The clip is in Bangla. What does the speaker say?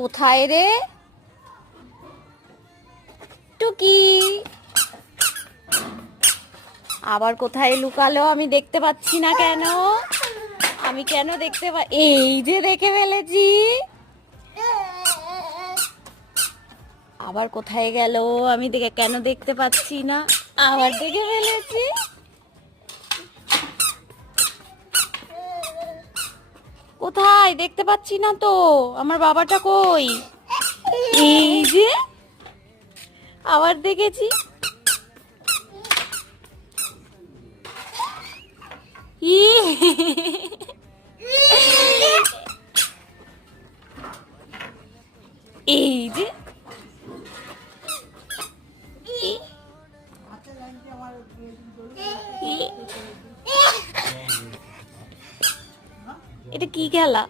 কোথায় রে টুকি? আবার কোথায় লুকালো? আমি দেখতে পাচ্ছি না কেন? আমি কেন দেখতে এই যে দেখে ফেলেছি। আবার কোথায় গেল? আমি কেন দেখতে পাচ্ছি না? আবার দেখে ফেলেছি। কোথায় দেখতে পাচ্ছি না তো? আমার বাবাটা কই? এই যে আবার দেখেছি। এই যে এটা কি খেলা?